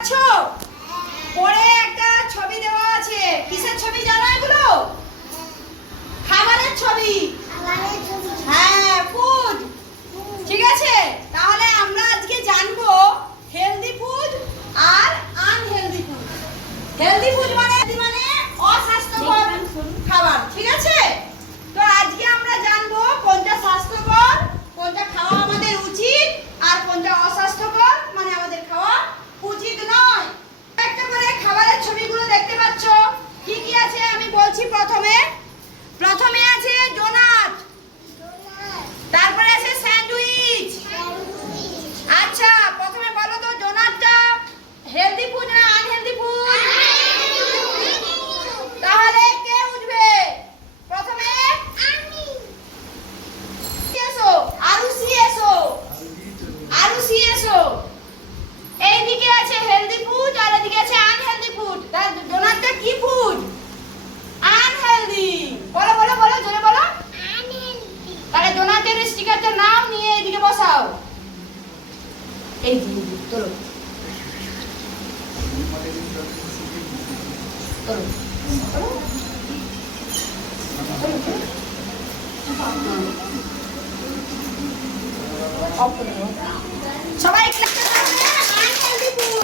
আছো? পরে একটা ছবি দেওয়া আছে। কিসের ছবি জানো এগুলো? খাবারের ছবি। হ্যাঁ, ফুড। ঠিক আছে, তাহলে আমরা আজকে জানবো হেলদি ফুড আর আনহেলদি ফুড। হেলদি ফুড মানে অস্বাস্থ্যকর খাবার, ঠিক আছে? তো আজকে আমরা জানবো কোনটা স্বাস্থ্যকর, কোনটা খাওয়া আমাদের উচিত, আর কোনটা অস্বাস্থ্যকর মানে আমাদের খাওয়া উচিত নয়। একটা করে খাবারের ছবিগুলো দেখতে পাচ্ছ। কি কি আছে আমি বলছি। প্রথমে আছে ডোনাট, তারপরে আছে স্যান্ডউইচ। আচ্ছা, প্রথমে বলো তো ডোনাটটা হেলদি ফুড না আনহেলদি ফুড? তাহলে কে উঠবে প্রথমে? এসো আরুষি এসো। এইদিকে আছে হেলদি ফুড আর এদিকে আছে আনহেলদি ফুড। তার ডোনাটটা কি ফুড? আনহেলদি। বলো বলো বলো, জোরে বলো। তাহলে ডোনাটের স্টিকারটা নাও, নিয়ে এইদিকে বসাও। এই দিকে তোলো তোলো তোলো। সবাই ক্লাসে আনহেলদি ফুড